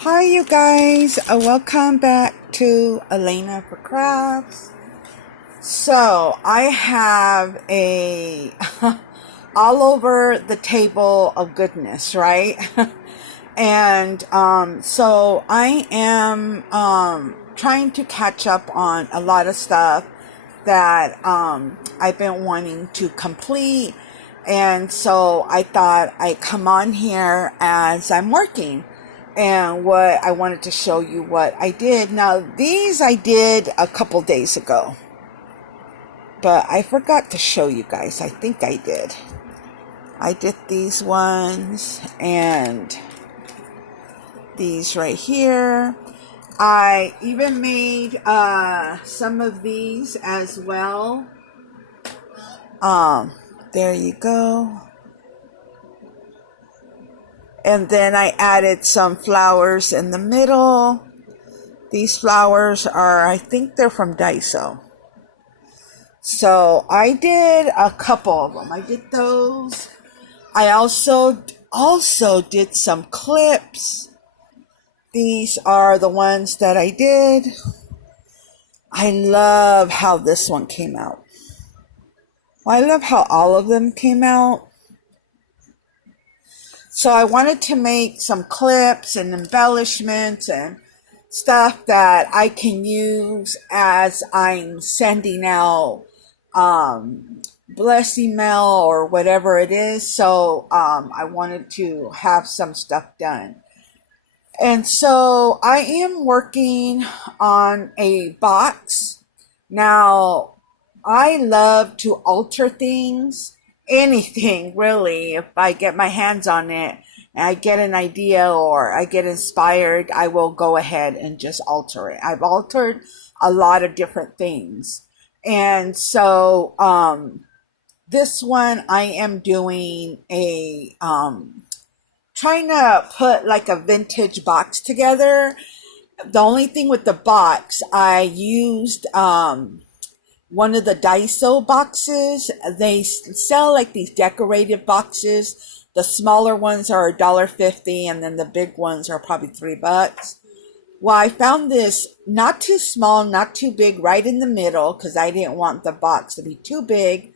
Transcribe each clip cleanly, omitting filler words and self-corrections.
Hi, you guys. Welcome back to Elena for Crafts. So, I have a all over the table of goodness, right? And so I am trying to catch up on a lot of stuff that I've been wanting to complete. And so I thought I'd come on here as I'm working. And what I wanted to show you what I did. Now, these I did a couple days ago, but I forgot to show you guys. I think I did. I did these ones and these right here. I even made some of these as well. There you go. And then I added some flowers in the middle. These flowers are, I think they're from Daiso. So I did a couple of them. I did those. I also did some clips. These are the ones that I did. I love how this one came out. Well, I love how all of them came out. So I wanted to make some clips and embellishments and stuff that I can use as I'm sending out bless email or whatever it is. So I wanted to have some stuff done. And so I am working on a box. Now, I love to alter things, anything really. If I get my hands on it and I get an idea or I get inspired, I will go ahead and just alter it. I've altered a lot of different things. And so this one I am doing a trying to put like a vintage box together. The only thing with the box, I used one of the Daiso boxes. They sell like these decorated boxes. The smaller ones are $1.50 and then the big ones are probably $3. Well, I found this not too small, not too big, right in the middle because I didn't want the box to be too big.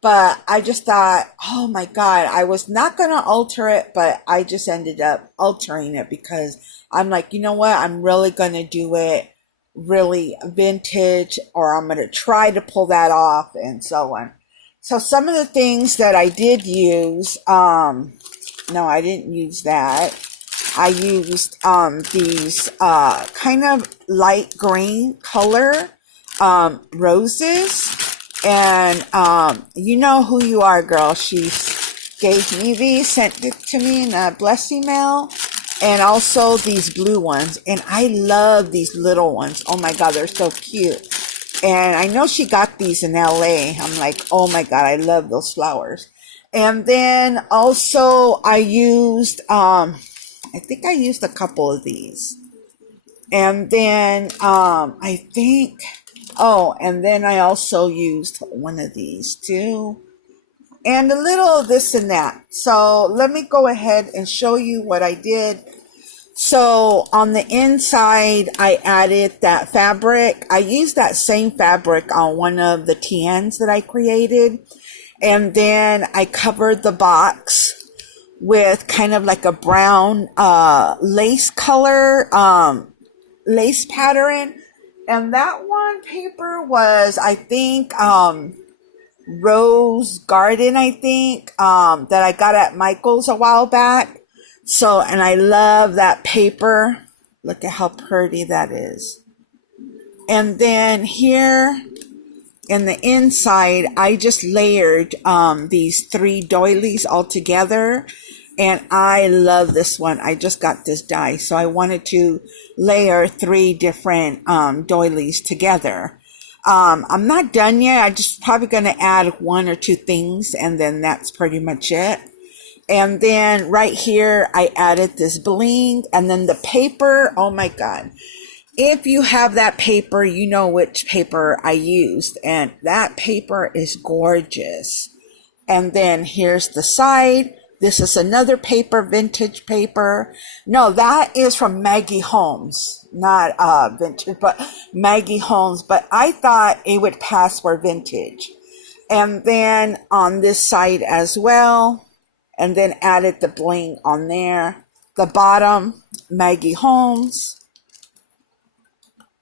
But I just thought, oh my God, I was not going to alter it, but I just ended up altering it because I'm like, you know what? I'm really going to do it really vintage, or I'm going to try to pull that off and so on. So some of the things that I did use, no, I didn't use that. I used these kind of light green color roses. And you know who you are, girl. She gave me these, sent it to me in a bless email. And also these blue ones. And I love these little ones. Oh my God, they're so cute. And I know she got these in LA. I'm like, oh my God, I love those flowers. And then also I used, I think I used a couple of these. And then I think, oh, and then I also used one of these too. And a little of this and that. So let me go ahead and show you what I did. So on the inside, I added that fabric. I used that same fabric on one of the TNs that I created. And then I covered the box with kind of like a brown lace color, lace pattern. And that one paper was, I think, Rose Garden, I think, that I got at Michael's a while back. So, and I love that paper. Look at how pretty that is. And then here in the inside, I just layered these 3 doilies all together. And I love this one. I just got this die. So I wanted to layer 3 different doilies together. I'm not done yet. I'm just probably going to add 1 or 2 things. And then that's pretty much it. And then right here, I added this bling. And then the paper. Oh my God. If you have that paper, you know which paper I used. And that paper is gorgeous. And then here's the side. This is another paper, vintage paper. No, that is from Maggie Holmes, not vintage, but Maggie Holmes. But I thought it would pass for vintage. And then on this side as well, and then added the bling on there. The bottom, Maggie Holmes.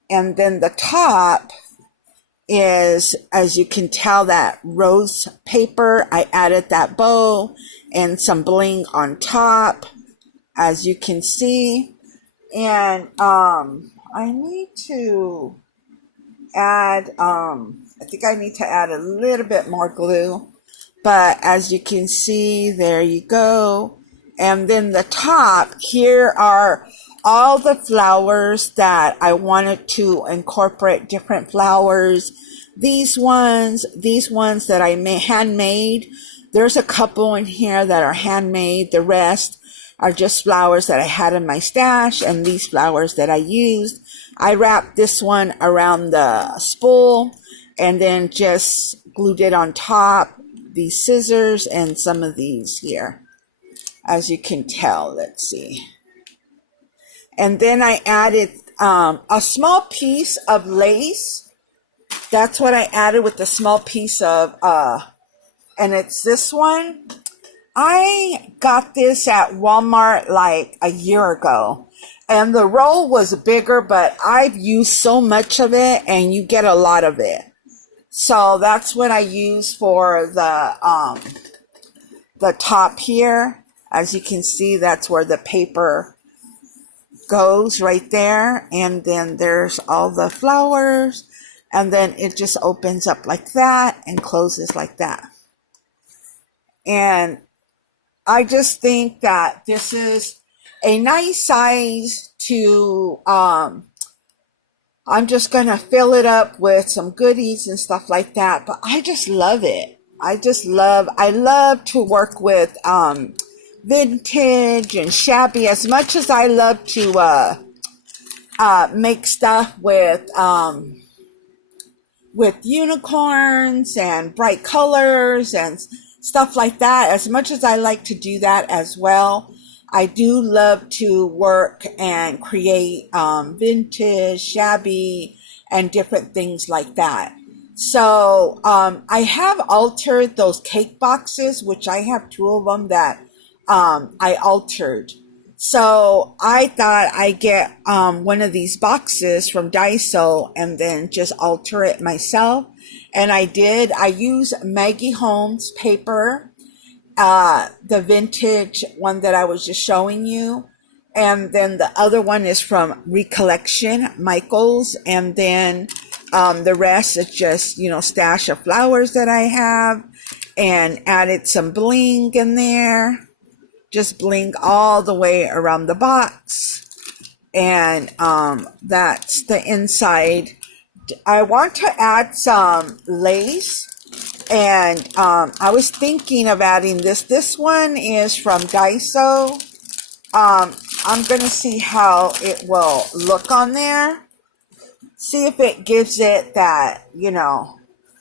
And then the top is, as you can tell, that rose paper. I added that bow and some bling on top, as you can see. And I need to add, I think I need to add a little bit more glue. But as you can see, there you go. And then the top, here are all the flowers that I wanted to incorporate, different flowers. These ones that I handmade. There's a couple in here that are handmade. The rest are just flowers that I had in my stash, and these flowers that I used. I wrapped this one around the spool and then just glued it on top. These scissors and some of these here, as you can tell. Let's see. And then I added a small piece of lace. That's what I added with the small piece of, and it's this one. I got this at Walmart like a year ago. And the roll was bigger, but I've used so much of it, and you get a lot of it. So that's what I use for the top here. As you can see, that's where the paper goes right there. And then there's all the flowers. And then it just opens up like that and closes like that. And I just think that this is a nice size to, I'm just going to fill it up with some goodies and stuff like that. But I just love it. I love to work with vintage and shabby, as much as I love to make stuff with unicorns and bright colors and stuff like that. As much as I like to do that as well, I do love to work and create vintage, shabby, and different things like that. So I have altered those cake boxes, which I have 2 of them that I altered. So I thought I'd get one of these boxes from Daiso and then just alter it myself. And I did. I used Maggie Holmes paper, the vintage one that I was just showing you. And then the other one is from Recollection, Michaels. And then the rest is just, stash of flowers that I have, and added some bling in there. Just bling all the way around the box. And that's the inside. I want to add some lace. And I was thinking of adding this. This one is from Daiso. I'm going to see how it will look on there. See if it gives it that,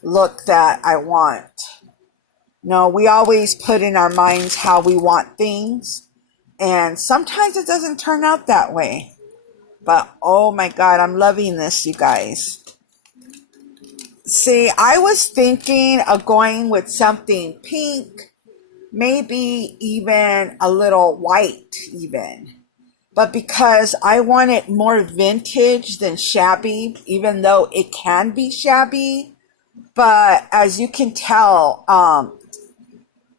look that I want. No, we always put in our minds how we want things. And sometimes it doesn't turn out that way. But, oh my God, I'm loving this, you guys. See, I was thinking of going with something pink, maybe even a little white even. But because I want it more vintage than shabby, even though it can be shabby. But as you can tell,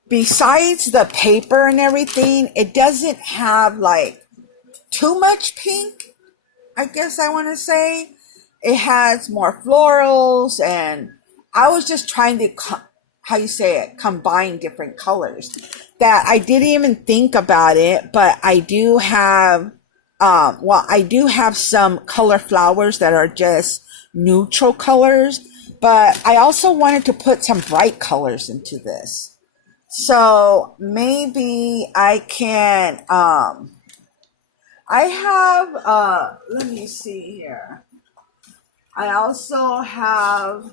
besides the paper and everything, it doesn't have like too much pink, I guess I want to say. It has more florals, and I was just trying to, combine different colors. That I didn't even think about it, but I do have, I do have some color flowers that are just neutral colors, but I also wanted to put some bright colors into this. So maybe I can, I have, let me see here. I also have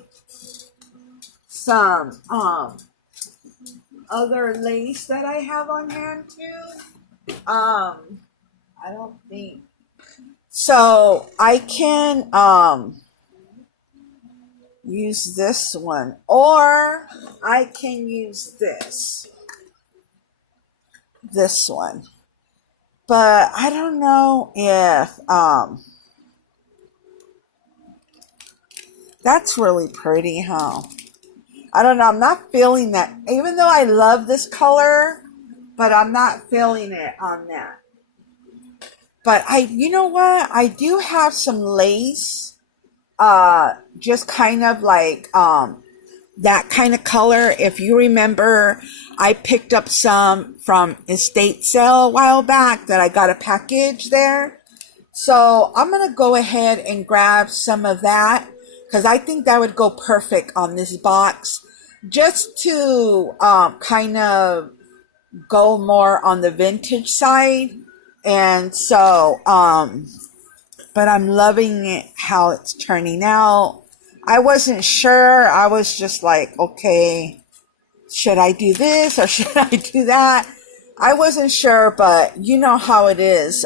some other lace that I have on hand too. I don't think so. I can use this one, or I can use this one. But I don't know if that's really pretty, huh? I don't know. I'm not feeling that. Even though I love this color, but I'm not feeling it on that. But you know what? I do have some lace, just kind of like, that kind of color. If you remember, I picked up some from estate sale a while back that I got a package there. So I'm going to go ahead and grab some of that because I think that would go perfect on this box, just to kind of go more on the vintage side. And so, but I'm loving it, how it's turning out. I wasn't sure. I was just like, okay, should I do this or should I do that? I wasn't sure, but you know how it is.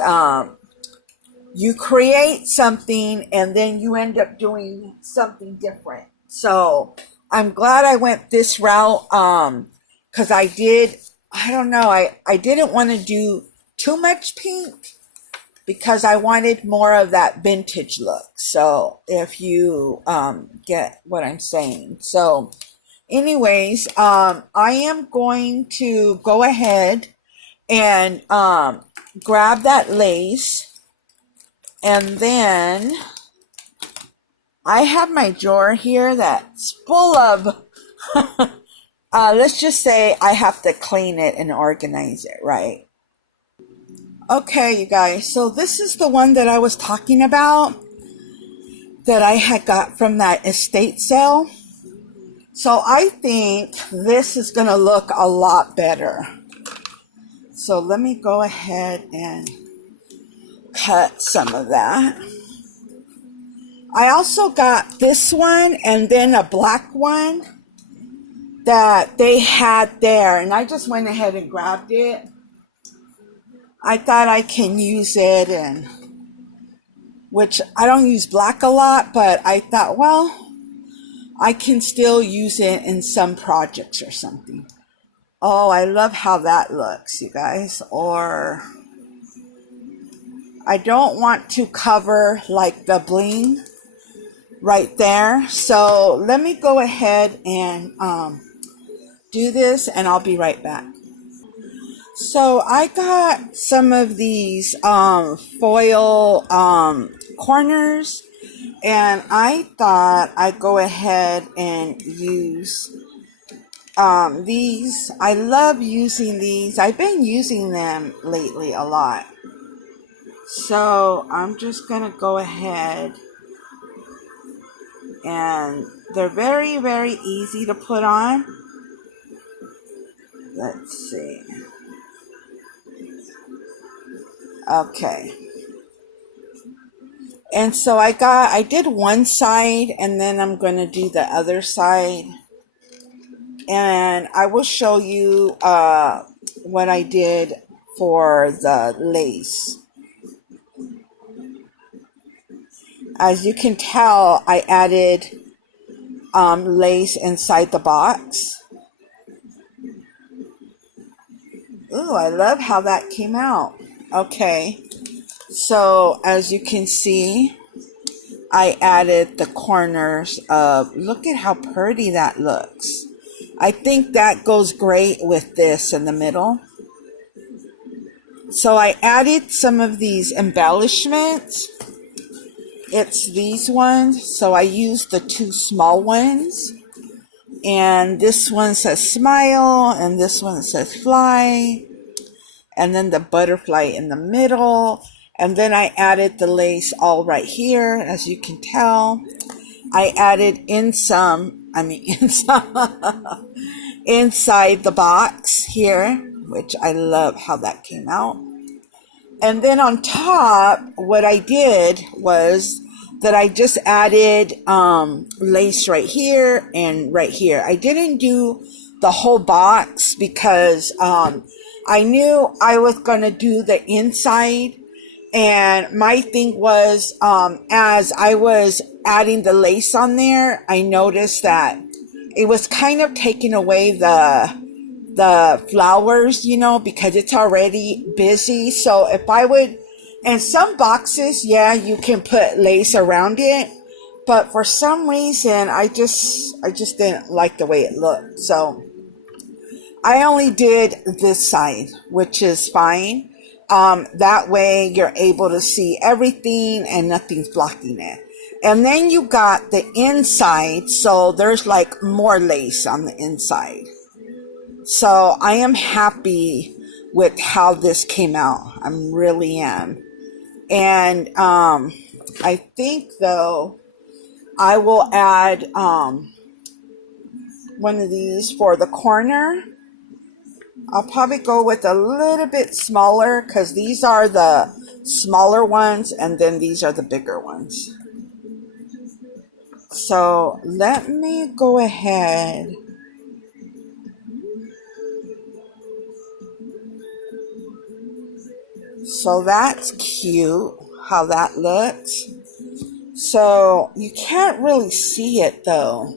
You create something and then you end up doing something different. So I'm glad I went this route, because I don't know, I didn't want to do too much pink because I wanted more of that vintage look. So if you get what I'm saying. So anyways, I am going to go ahead and grab that lace. And then I have my drawer here that's full of, let's just say I have to clean it and organize it, right? Okay, you guys, so this is the one that I was talking about that I had got from that estate sale. So I think this is going to look a lot better. So let me go ahead and cut some of that. I also got this one and then a black one that they had there, and I just went ahead and grabbed it. I thought I can use it, and which I don't use black a lot, but I thought, well, I can still use it in some projects or something. Oh, I love how that looks, you guys. Or I don't want to cover like the bling right there. So let me go ahead and do this, and I'll be right back. So I got some of these foil corners, and I thought I'd go ahead and use these. I love using these. I've been using them lately a lot. So I'm just going to go ahead, and they're very, very easy to put on. Let's see. Okay. And so I did one side, and then I'm going to do the other side. And I will show you what I did for the lace. As you can tell, I added lace inside the box. Ooh, I love how that came out. Okay, so as you can see, I added the corners of, look at how pretty that looks. I think that goes great with this in the middle. So I added some of these embellishments. It's these ones. So I used the two small ones. And this one says smile, and this one says fly. And then the butterfly in the middle. And then I added the lace all right here, as you can tell. I added inside the box here, which I love how that came out. And then on top, what I did was that I just added lace right here and right here. I didn't do the whole box because I knew I was going to do the inside. And my thing was, as I was adding the lace on there, I noticed that it was kind of taking away the flowers, you know, because it's already busy. So if I would, and some boxes, yeah, you can put lace around it, but for some reason, I just didn't like the way it looked. So I only did this side, which is fine. That way you're able to see everything and nothing's blocking it. And then you got the inside, so there's like more lace on the inside. So I am happy with how this came out. I really am. And I think though I will add one of these for the corner. I'll probably go with a little bit smaller because these are the smaller ones and then these are the bigger ones. So let me go ahead. So that's cute how that looks. So you can't really see it though,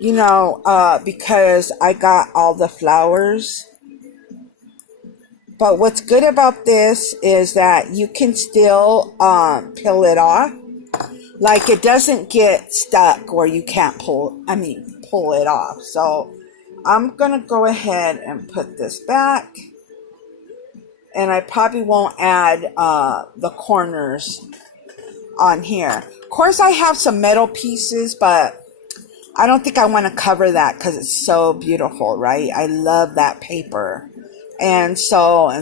you know, because I got all the flowers. But what's good about this is that you can still peel it off. Like it doesn't get stuck where you can't pull it off. So I'm going to go ahead and put this back. And I probably won't add the corners on here. Of course, I have some metal pieces, but I don't think I want to cover that because it's so beautiful, right? I love that paper. And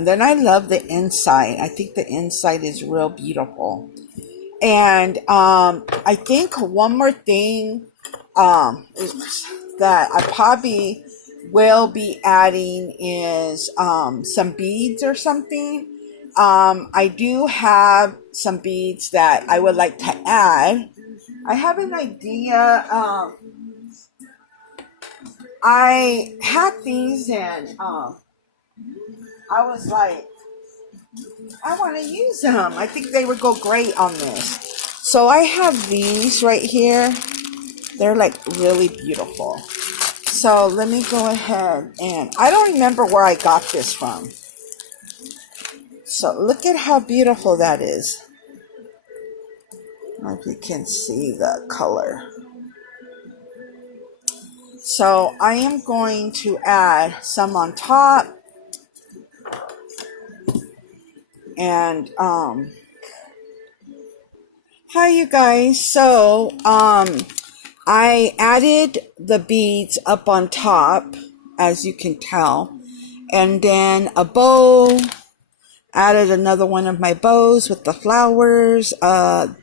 then I love the inside. I think the inside is real beautiful. And I think one more thing is that I probably will be adding is some beads or something. I do have some beads that I would like to add. I have an idea. I had these and I was like, I want to use them. I think they would go great on this. So I have these right here. They're like really beautiful. So let me go ahead and I don't remember where I got this from. So look at how beautiful that is. I hope you can see the color. So I am going to add some on top. And hi you guys. So I added the beads up on top, as you can tell, and then a bow. Added another one of my bows with the flowers. The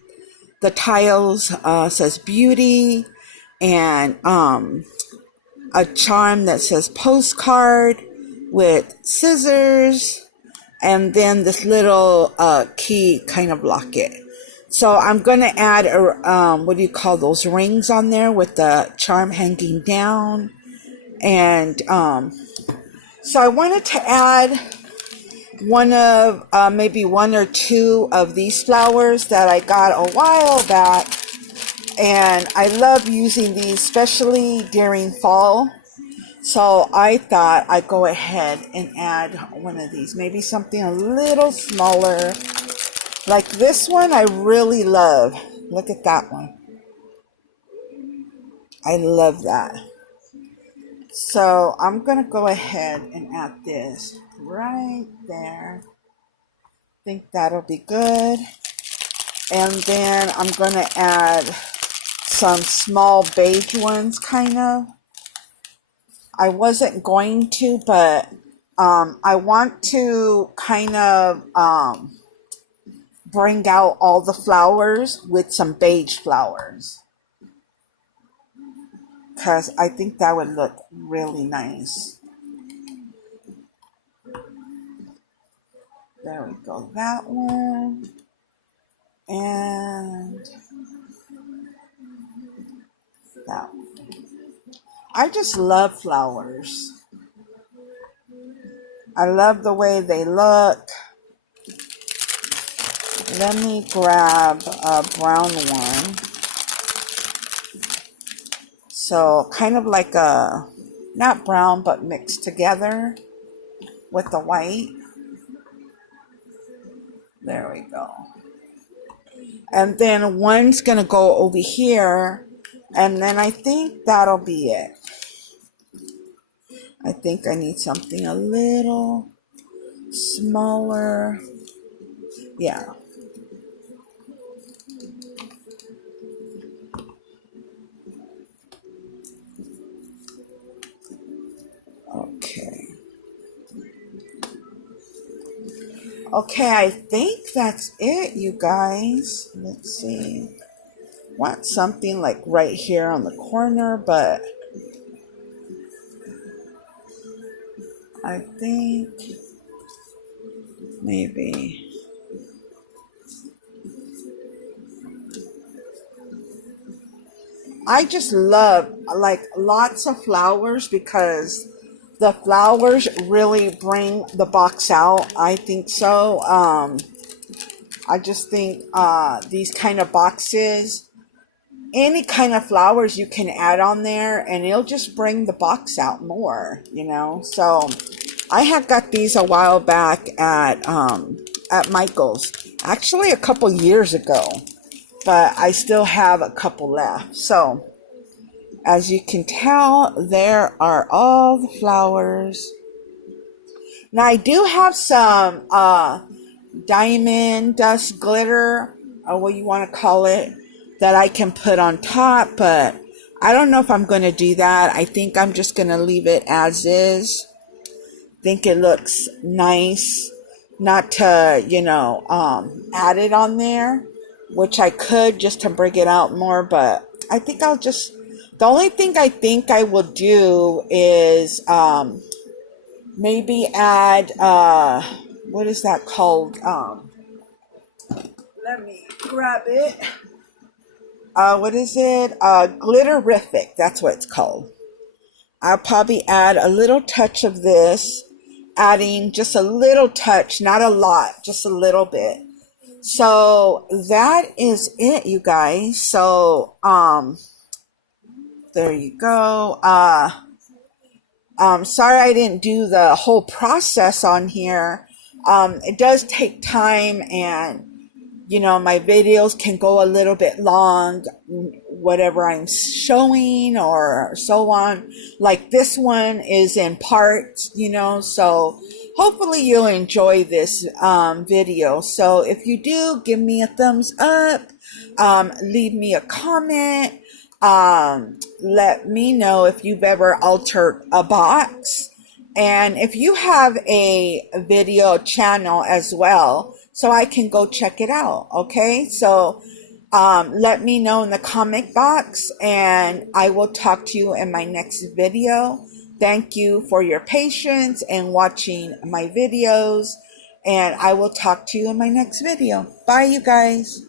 tiles says beauty, and a charm that says postcard with scissors, and then this little key kind of locket. So I'm going to add, what do you call those rings on there with the charm hanging down. And so I wanted to add maybe one or two of these flowers that I got a while back. And I love using these, especially during fall. So I thought I'd go ahead and add one of these. Maybe something a little smaller. Like this one I really love. Look at that one. I love that. So I'm going to go ahead and add this right there. I think that'll be good. And then I'm going to add some small beige ones kind of. I wasn't going to, but I want to kind of bring out all the flowers with some beige flowers, because I think that would look really nice. There we go, that one. And that one. I just love flowers. I love the way they look. Let me grab a brown one. So kind of like a, not brown, but mixed together with the white. There we go. And then one's going to go over here. And then I think that'll be it. I think I need something a little smaller. Yeah. Okay. Okay, I think that's it, you guys. Let's see. Want something like right here on the corner, but I think maybe. I just love like lots of flowers because the flowers really bring the box out. I think so. I just think these kind of boxes, any kind of flowers you can add on there and it'll just bring the box out more, you know. So I had got these a while back at Michael's, actually a couple years ago, but I still have a couple left. So as you can tell, there are all the flowers. Now I do have some diamond dust glitter, or what you want to call it, that I can put on top, but I don't know if I'm going to do that. I think I'm just going to leave it as is. Think it looks nice not to, you know, add it on there, which I could just to bring it out more, but I think I'll just, the only thing I think I will do is maybe add, what is that called? Let me grab it. What is it? Glitterific. That's what it's called. I'll probably add a little touch of this, adding just a little touch, not a lot, just a little bit. So that is it, you guys. So, there you go. Sorry I didn't do the whole process on here. It does take time, and you know, my videos can go a little bit long, whatever I'm showing or so on. Like this one is in parts, you know, so hopefully you'll enjoy this video. So if you do, give me a thumbs up, leave me a comment, let me know if you've ever altered a box. And if you have a video channel as well, so I can go check it out, okay? So let me know in the comment box, and I will talk to you in my next video. Thank you for your patience and watching my videos, and I will talk to you in my next video. Bye, you guys.